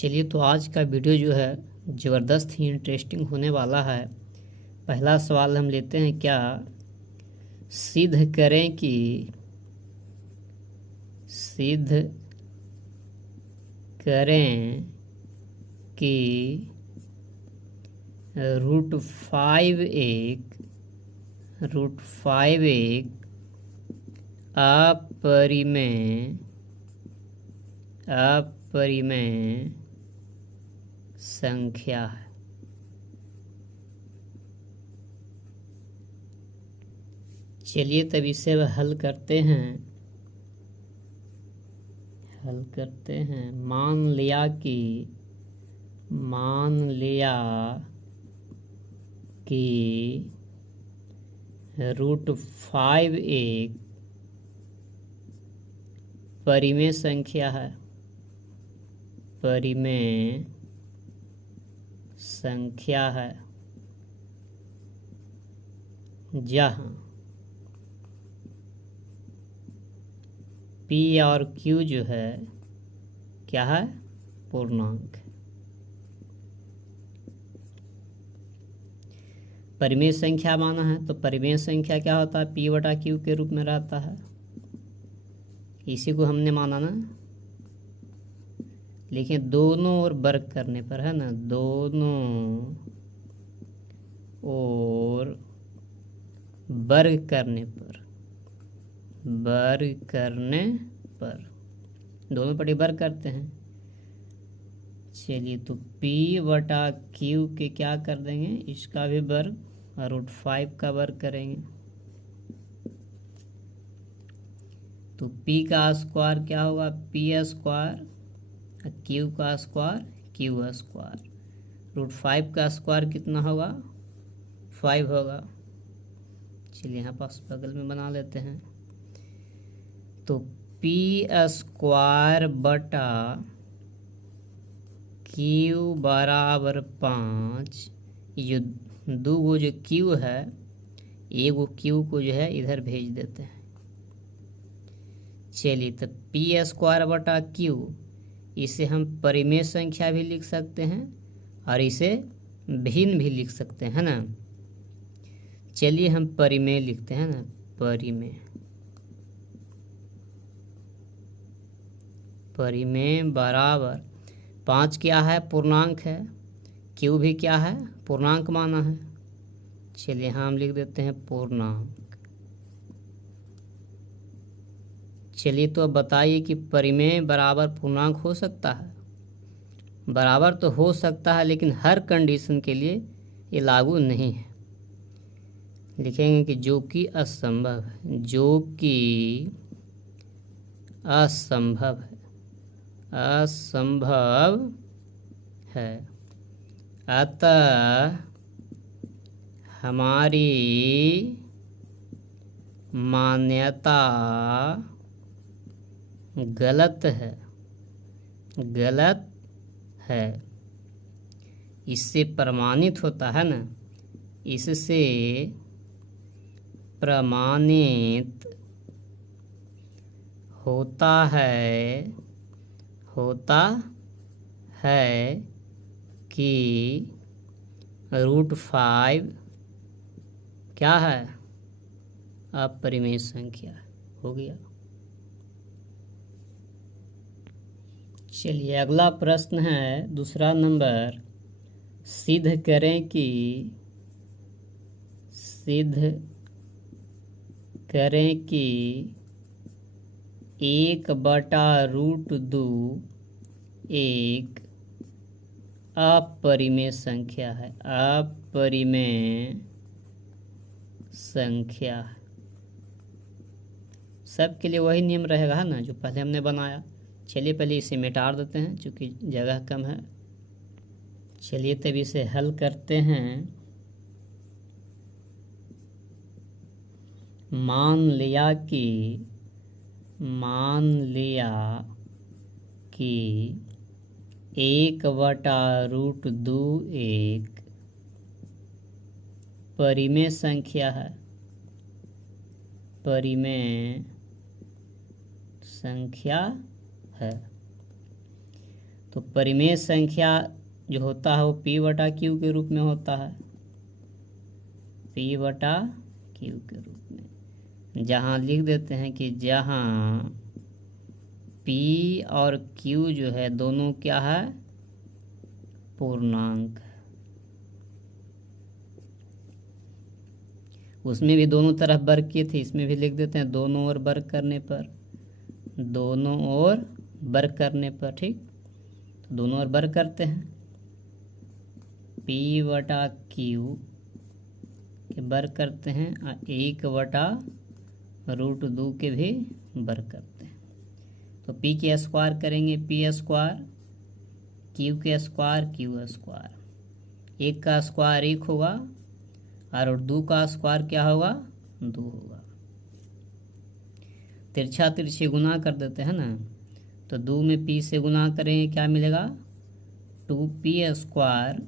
चलिए, तो आज का वीडियो जो है ज़बरदस्त ही इंटरेस्टिंग होने वाला है। पहला सवाल हम लेते हैं, क्या सिद्ध करें कि √5 एक अपरिमेय संख्या है। चलिए, तब इसे हल करते हैं। मान लिया कि √5 एक परिमेय संख्या है। जहाँ P और Q जो है क्या है, पूर्णांक। परिमेय संख्या माना है तो परिमेय संख्या क्या होता है, P/Q के रूप में रहता है। इसी को हमने माना ना। लेकिन दोनों ओर वर्ग करने पर है ना, दोनों ओर वर्ग करने पर दोनों पटी वर्ग करते हैं। चलिए, तो P/Q के क्या कर देंगे, इसका भी वर्ग और √5 का वर्ग करेंगे। तो P का स्क्वायर क्या होगा, P², Q का स्क्वायर Q²। √5 का स्क्वायर कितना होगा, 5 होगा। चलिए, यहाँ पास बगल में बना लेते हैं। तो P² बटा Q बराबर 5। ये दो गो जो Q है, एगो Q को जो है इधर भेज देते हैं। चलिए, तो P² बटा Q, इसे हम परिमेय संख्या भी लिख सकते हैं और इसे भिन्न भी लिख सकते हैं ना। चलिए, हम परिमेय लिखते हैं ना। परिमेय बराबर 5 क्या है, पूर्णांक है। Q भी क्या है, पूर्णांक माना है। चलिए, यहाँ हम लिख देते हैं पूर्णांक। चलिए, तो अब बताइए कि परिमेय बराबर पूर्णांक हो सकता है। बराबर तो हो सकता है, लेकिन हर कंडीशन के लिए ये लागू नहीं है। लिखेंगे कि जो कि असंभव है। अतः हमारी मान्यता गलत है। इससे प्रमाणित होता है ना, इससे प्रमाणित होता है कि √5 क्या है, अपरिमेय संख्या हो गया। चलिए, अगला प्रश्न है, दूसरा नंबर। सिद्ध करें कि 1/√2 एक अपरिमेय संख्या है। सबके लिए वही नियम रहेगा ना जो पहले हमने बनाया। चलिए, पहले इसे मिटा देते हैं क्योंकि जगह कम है। चलिए, तब इसे हल करते हैं। मान लिया कि 1/√2 एक परिमेय संख्या है। तो परिमेय संख्या जो होता है वो पी बटा क्यू के रूप में होता है, पी बटा क्यू के रूप में, जहाँ लिख देते हैं कि जहाँ पी और क्यू जो है दोनों क्या है, पूर्णांक। उसमें भी दोनों तरफ वर्ग किए थे, इसमें भी लिख देते हैं दोनों ओर वर्ग करने पर, दोनों ओर वर्ग करने पर, ठीक। तो दोनों ओर वर्ग करते हैं, पी बटा क्यू के वर्ग करते हैं और 1/√2 के भी वर्ग करते हैं। तो पी के स्क्वायर करेंगे पी स्क्वायर, क्यू के स्क्वायर क्यू स्क्वायर, 1 का स्क्वायर 1 होगा और 2 का स्क्वायर क्या होगा, 2 होगा। तिरछा तिरछे गुना कर देते हैं ना, तो 2 में पी से गुना करेंगे क्या मिलेगा, 2p स्क्वायर,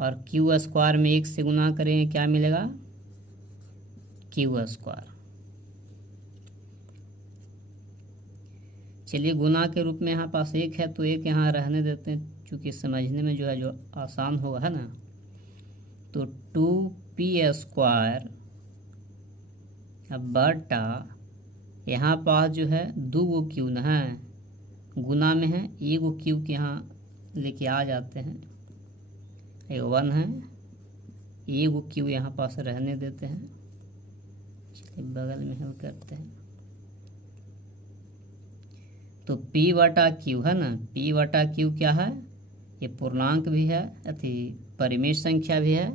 और क्यू स्क्वायर में 1 से गुना करेंगे क्या मिलेगा, क्यू स्क्वायर। चलिए गुना के रूप में यहाँ पास 1 है तो 1 यहाँ रहने देते हैं, क्योंकि समझने में जो है जो आसान होगा, है ना। तो 2p स्क्वायर अब बटा यहाँ पास जो है 2 गो क्यू न है, गुना में है 1 गो क्यू के यहाँ लेके आ जाते हैं, 1 है, 1 गो क्यू यहाँ पास रहने देते हैं। चलिए बगल में हम करते हैं, तो p बटा क्यू है ना, p बटा क्यू क्या है, ये पूर्णांक भी है, अति परिमेय संख्या भी है,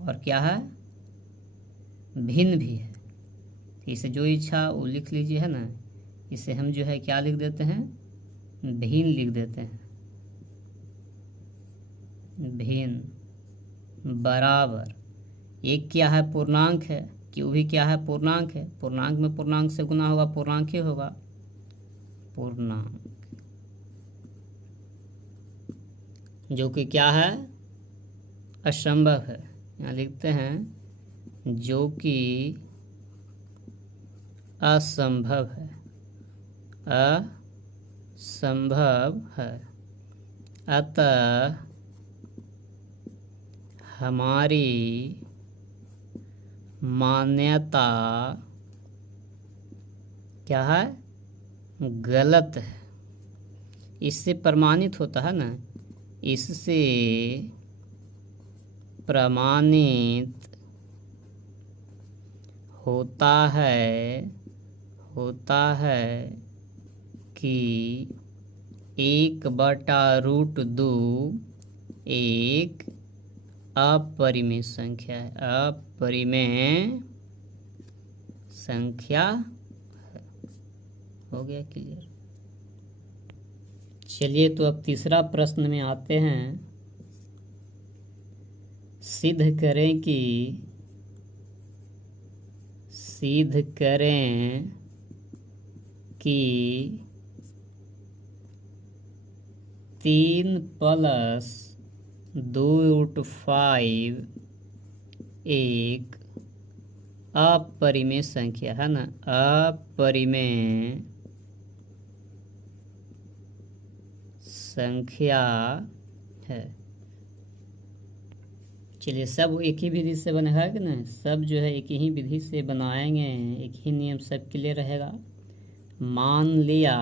और क्या है, भिन्न भी है। इसे जो इच्छा वो लिख लीजिए, है ना। इसे हम जो है क्या लिख देते हैं, भिन्न लिख देते हैं, भिन्न बराबर, एक क्या है, पूर्णांक है, क्यू भी क्या है, पूर्णांक है, पूर्णांक में पूर्णांक से गुना होगा, पूर्णांक ही होगा, पूर्णांक, जो कि क्या है, असंभव है। यहाँ लिखते हैं जो कि असंभव है, असंभव है, अतः हमारी मान्यता क्या है, गलत है। इससे प्रमाणित होता है ना, इससे प्रमाणित होता है कि 1/√2 एक अपरिमेय संख्या है, अपरिमेय संख्या है। हो गया क्लियर। चलिए तो अब तीसरा प्रश्न में आते हैं। सिद्ध करें कि 3 + 2√5 एक अपरिमेय संख्या है ना, अपरिमेय संख्या है। चलिए सब एक ही विधि से बनेगा कि ना, सब जो है एक ही विधि से बनाएंगे, एक ही नियम सब के लिए रहेगा। मान लिया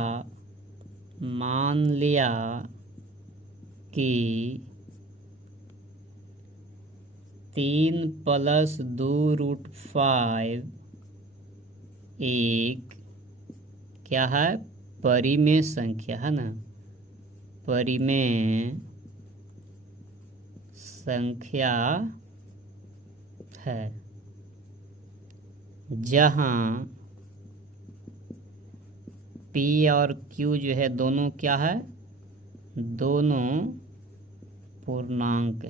कि 3 + 2√5 एक क्या है, परिमेय संख्या है ना, परिमेय संख्या है, जहाँ P और Q जो है दोनों क्या है, दोनों पूर्णांक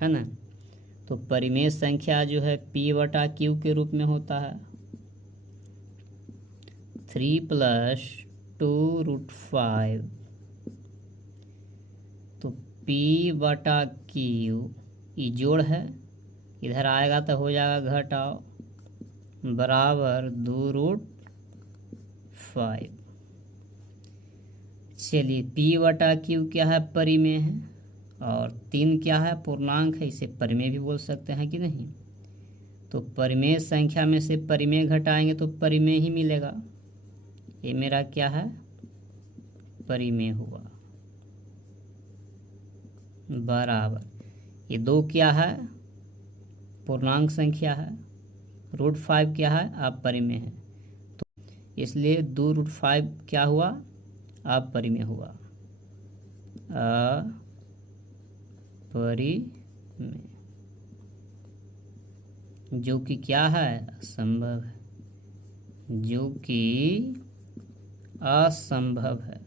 है ना। तो परिमेय संख्या जो है P/Q के रूप में होता है, 3 + 2√5, तो P/Q ये जोड़ है, इधर आएगा तो हो जाएगा घटाओ, बराबर 2√5। चलिए P बटा Q क्या है, परिमेय है, और 3 क्या है, पूर्णांक है, इसे परिमेय भी बोल सकते हैं कि नहीं। तो परिमेय संख्या में से परिमेय घटाएंगे तो परिमेय ही मिलेगा। ये मेरा क्या है, परिमेय हुआ, बराबर ये 2 क्या है, पूर्णांक संख्या है, √5 क्या है, अपरिमेय है, तो इसलिए 2√5 क्या हुआ, अपरिमेय हुआ, अपरिमेय, जो कि क्या है, असंभव है, जो कि असंभव है,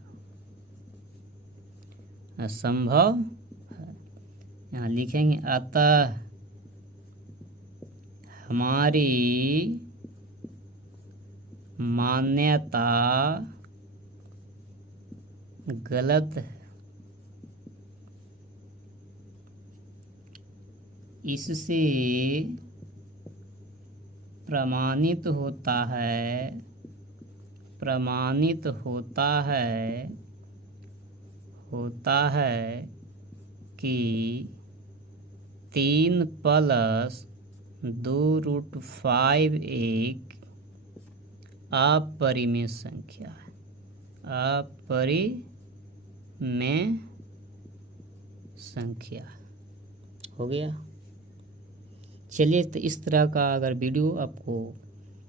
असंभव है। यहाँ लिखेंगे अतः हमारी मान्यता गलत है, इससे प्रमाणित होता है, प्रमाणित होता है कि 3 + 2√5 एक अपरिमेय संख्या है, अपरिमेय संख्या हो गया। चलिए, तो इस तरह का अगर वीडियो आपको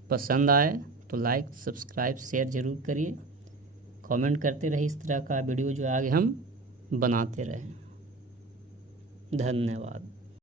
पसंद आए तो लाइक, सब्सक्राइब, शेयर ज़रूर करिए, कमेंट करते रहिए, इस तरह का वीडियो जो आगे हम बनाते रहें। धन्यवाद।